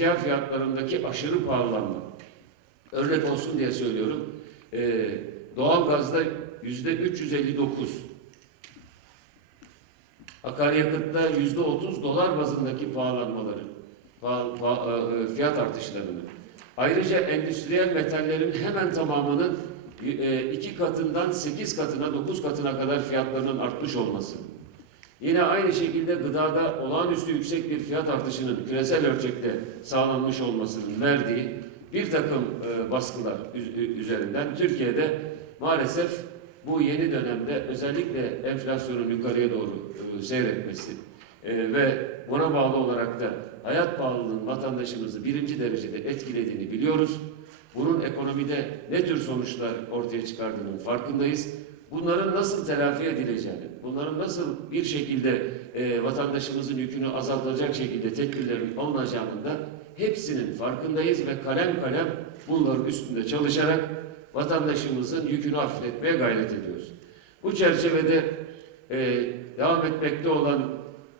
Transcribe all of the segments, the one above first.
emtia fiyatlarındaki aşırı pahalanma. Örnek olsun diye söylüyorum. Ee, doğalgazda yüzde 359, akaryakıtta yüzde 30 dolar bazındaki pahalanmaları, pa- pa- e, fiyat artışlarını. Ayrıca endüstriyel metallerin hemen tamamının e, iki katından sekiz katına, dokuz katına kadar fiyatlarının artmış olması. Yine aynı şekilde gıdada olağanüstü yüksek bir fiyat artışının küresel ölçekte sağlanmış olmasının verdiği bir takım e, baskılar üz- üzerinden Türkiye'de maalesef bu yeni dönemde özellikle enflasyonun yukarıya doğru e, seyretmesi e, ve buna bağlı olarak da hayat pahalılığının vatandaşımızı birinci derecede etkilediğini biliyoruz. Bunun ekonomide ne tür sonuçlar ortaya çıkardığının farkındayız. Bunların nasıl telafi edileceğini, bunların nasıl bir şekilde e, vatandaşımızın yükünü azaltacak şekilde tedbirlerin alınacağının da hepsinin farkındayız ve kalem kalem bunların üstünde çalışarak vatandaşımızın yükünü hafifletmeye gayret ediyoruz. Bu çerçevede e, devam etmekte olan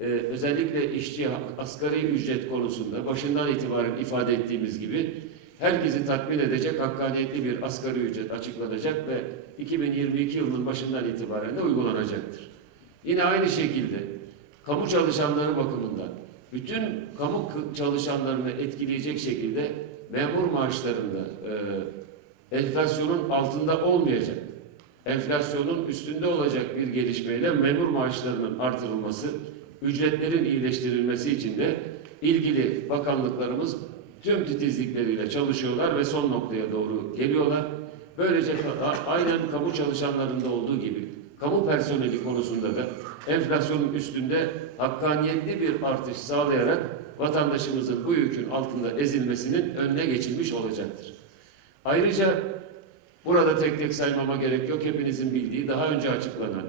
e, özellikle işçi asgari ücret konusunda başından itibaren ifade ettiğimiz gibi herkesi tatmin edecek hakkaniyetli bir asgari ücret açıklanacak ve 2022 yılının başından itibaren de uygulanacaktır. Yine aynı şekilde kamu çalışanları bakımından bütün kamu çalışanlarını etkileyecek şekilde memur maaşlarında e, enflasyonun altında olmayacak, enflasyonun üstünde olacak bir gelişmeyle memur maaşlarının artırılması, ücretlerin iyileştirilmesi için de ilgili bakanlıklarımız tüm titizlikleriyle çalışıyorlar ve son noktaya doğru geliyorlar. Böylece aynen kamu çalışanlarında olduğu gibi kamu personeli konusunda da enflasyonun üstünde hakkaniyetli bir artış sağlayarak vatandaşımızın bu yükün altında ezilmesinin önüne geçilmiş olacaktır. Ayrıca burada tek tek saymama gerek yok. Hepinizin bildiği daha önce açıklanan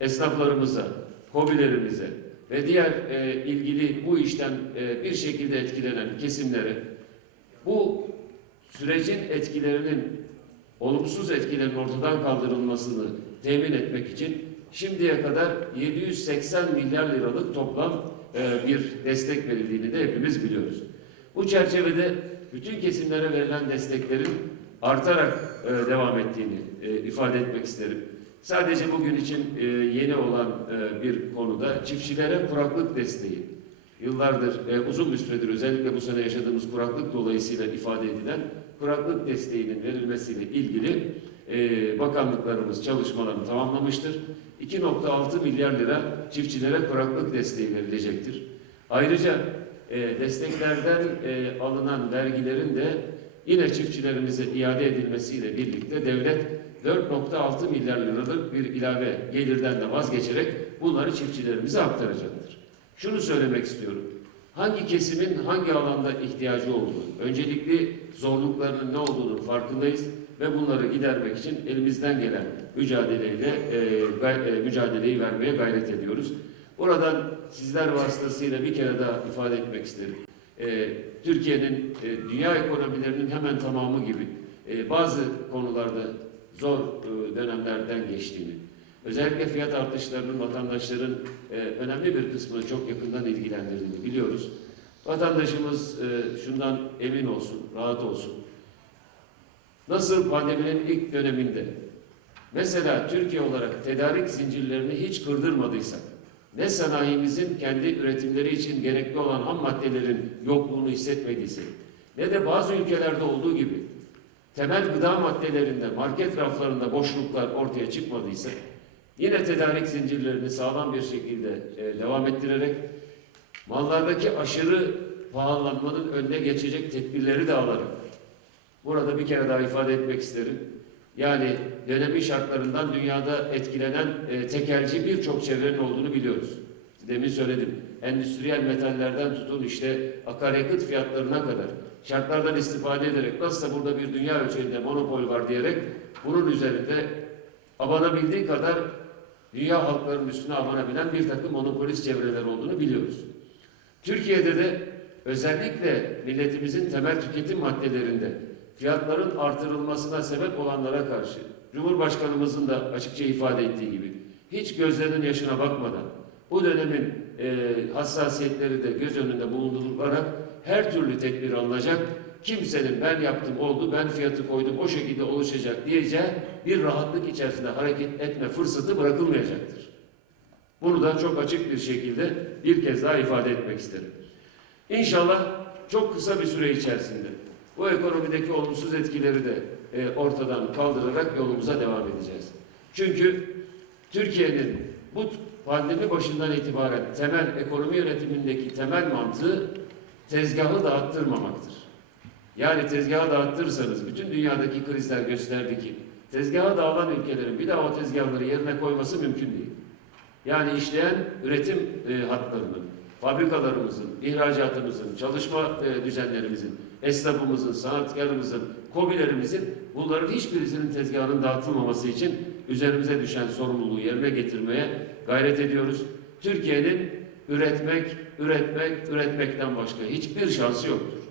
esnaflarımıza, hobilerimize ve diğer e, ilgili bu işten e, bir şekilde etkilenen kesimlere bu sürecin etkilerinin olumsuz etkilerin ortadan kaldırılmasını temin etmek için şimdiye kadar 780 milyar liralık toplam e, bir destek verildiğini de hepimiz biliyoruz. Bu çerçevede bütün kesimlere verilen desteklerin artarak e, devam ettiğini e, ifade etmek isterim. Sadece bugün için yeni olan bir konuda çiftçilere kuraklık desteği, yıllardır e, uzun bir süredir özellikle bu sene yaşadığımız kuraklık dolayısıyla ifade edilen kuraklık desteğinin verilmesiyle ilgili e, bakanlıklarımız çalışmalarını tamamlamıştır. 2.6 milyar lira çiftçilere kuraklık desteği verilecektir. Ayrıca e, desteklerden e, alınan vergilerin de yine çiftçilerimize iade edilmesiyle birlikte devlet 4.6 milyar liralık bir ilave gelirden de vazgeçerek bunları çiftçilerimize aktaracaktır. Şunu söylemek istiyorum. Hangi kesimin hangi alanda ihtiyacı olduğu, öncelikli zorluklarının ne olduğunu farkındayız ve bunları gidermek için elimizden gelen mücadeleyle e, e, mücadeleyi vermeye gayret ediyoruz. Buradan sizler vasıtasıyla bir kere daha ifade etmek isterim. E, Türkiye'nin e, dünya ekonomilerinin hemen tamamı gibi e, bazı konularda zor e, dönemlerden geçtiğini, özellikle fiyat artışlarının vatandaşların e, önemli bir kısmını çok yakından ilgilendirdiğini biliyoruz. Vatandaşımız e, şundan emin olsun, rahat olsun. Nasıl pandeminin ilk döneminde mesela Türkiye olarak tedarik zincirlerini hiç kırdırmadıysak, ne sanayimizin kendi üretimleri için gerekli olan ham maddelerin yokluğunu hissetmediysek, ne de bazı ülkelerde olduğu gibi temel gıda maddelerinde, market raflarında boşluklar ortaya çıkmadıysa, yine tedarik zincirlerini sağlam bir şekilde e, devam ettirerek, mallardaki aşırı pahalanmanın önüne geçecek tedbirleri de alarak, burada bir kere daha ifade etmek isterim. Yani dönemin şartlarından dünyada etkilenen e, tekelci birçok çevrenin olduğunu biliyoruz. Demin söyledim. Endüstriyel metallerden tutun işte akaryakıt fiyatlarına kadar şartlardan istifade ederek nasılsa burada bir dünya ölçeğinde monopol var diyerek bunun üzerinde abanabildiği kadar dünya halklarının üstüne abanabilen bir takım monopolist çevreler olduğunu biliyoruz. Türkiye'de de özellikle milletimizin temel tüketim maddelerinde fiyatların artırılmasına sebep olanlara karşı Cumhurbaşkanımızın da açıkça ifade ettiği gibi hiç gözlerinin yaşına bakmadan bu dönemin e, hassasiyetleri de göz önünde bulundurularak her türlü tedbir alınacak. Kimsenin ben yaptım oldu, ben fiyatı koydum o şekilde oluşacak diyeceği bir rahatlık içerisinde hareket etme fırsatı bırakılmayacaktır. Bunu da çok açık bir şekilde bir kez daha ifade etmek isterim. İnşallah çok kısa bir süre içerisinde bu ekonomideki olumsuz etkileri de e, ortadan kaldırarak yolumuza devam edeceğiz. Çünkü Türkiye'nin bu pandemi başından itibaren temel ekonomi yönetimindeki temel mantığı tezgahı dağıttırmamaktır. Yani tezgahı dağıttırırsanız bütün dünyadaki krizler gösterdi ki tezgaha dağılan ülkelerin bir daha o tezgahları yerine koyması mümkün değil. Yani işleyen üretim e, hatlarının, fabrikalarımızın, ihracatımızın, çalışma e, düzenlerimizin, esnafımızın, sanatkarımızın, kobilerimizin bunların hiçbirisinin tezgahının dağıtılmaması için üzerimize düşen sorumluluğu yerine getirmeye gayret ediyoruz. Türkiye'nin üretmek, üretmek, üretmekten başka hiçbir şansı yoktur.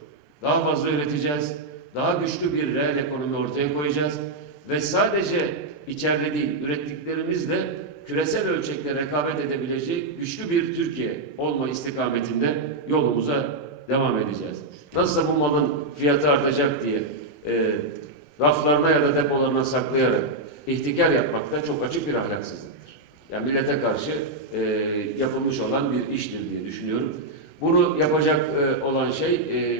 Daha fazla üreteceğiz, daha güçlü bir reel ekonomi ortaya koyacağız ve sadece içeride değil, ürettiklerimizle küresel ölçekte rekabet edebileceği güçlü bir Türkiye olma istikametinde yolumuza devam edeceğiz. Nasılsa bu malın fiyatı artacak diye e, raflarına ya da depolarına saklayarak ihtikar yapmak da çok açık bir ahlaksızlıktır. Yani millete karşı e, yapılmış olan bir iştir diye düşünüyorum. Bunu yapacak e, olan şey e,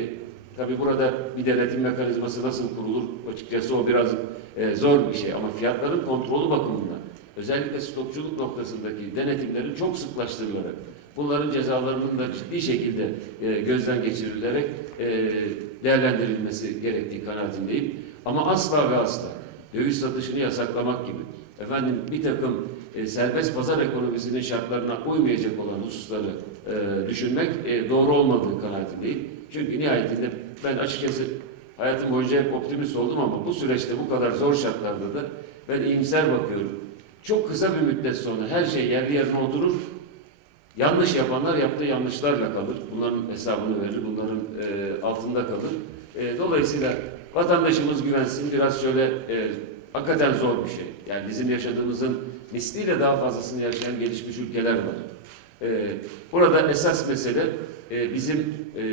tabii burada bir denetim mekanizması nasıl kurulur açıkçası o biraz e, zor bir şey ama fiyatların kontrolü bakımından özellikle stokçuluk noktasındaki denetimlerin çok sıklaştırılarak bunların cezalarının da ciddi şekilde e, gözden geçirilerek e, değerlendirilmesi gerektiği kanaatindeyim. Ama asla ve asla döviz satışını yasaklamak gibi efendim bir takım e, serbest pazar ekonomisinin şartlarına uymayacak olan hususları e, düşünmek e, doğru olmadığı kanaatindeyim. Çünkü nihayetinde ben açıkçası hayatım boyunca hep optimist oldum ama bu süreçte bu kadar zor şartlarda da ben iyimser bakıyorum. Çok kısa bir müddet sonra her şey yerli yerine oturur. Yanlış yapanlar yaptığı yanlışlarla kalır. Bunların hesabını verir, bunların e, altında kalır. E, dolayısıyla vatandaşımız güvensin. Biraz şöyle e, hakikaten zor bir şey. Yani bizim yaşadığımızın misliyle daha fazlasını yaşayan gelişmiş ülkeler var. E, burada esas mesele e, bizim e,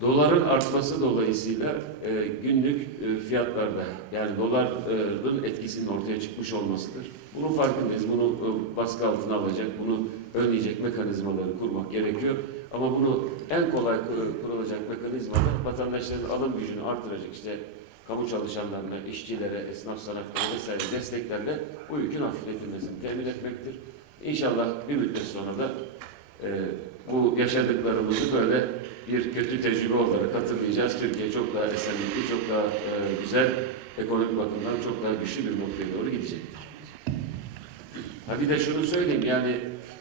Doların artması dolayısıyla e, günlük e, fiyatlarda yani doların etkisinin ortaya çıkmış olmasıdır. Bunun farkındayız. Bunu e, baskı altına alacak, bunu önleyecek mekanizmaları kurmak gerekiyor. Ama bunu en kolay kur- kurulacak mekanizmada vatandaşların alım gücünü artıracak işte kamu çalışanlarına, işçilere, esnaf sanatkarı vesaire desteklerle bu yükün hafifletilmesini temin etmektir. İnşallah bir müddet sonra da e, bu yaşadıklarımızı böyle bir kötü tecrübe olarak hatırlayacağız. Türkiye çok daha esenlikli, çok daha e, güzel, ekonomik bakımdan çok daha güçlü bir noktaya doğru gidecektir. Ha bir de şunu söyleyeyim yani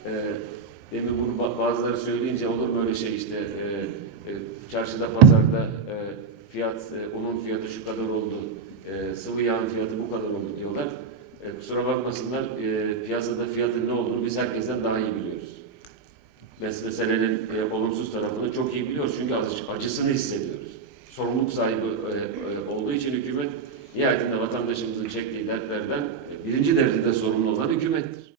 e, demin bunu ba- bazıları söyleyince olur mu öyle şey işte e, e, çarşıda pazarda e, fiyat, e, unun fiyatı şu kadar oldu, e, sıvı yağın fiyatı bu kadar oldu diyorlar. E, kusura bakmasınlar e, piyasada fiyatın ne olduğunu biz herkesten daha iyi biliyoruz meselenin e, olumsuz tarafını çok iyi biliyoruz çünkü acı- acısını hissediyoruz. Sorumluluk sahibi e, e, olduğu için hükümet nihayetinde vatandaşımızın çektiği dertlerden e, birinci derecede sorumlu olan hükümettir.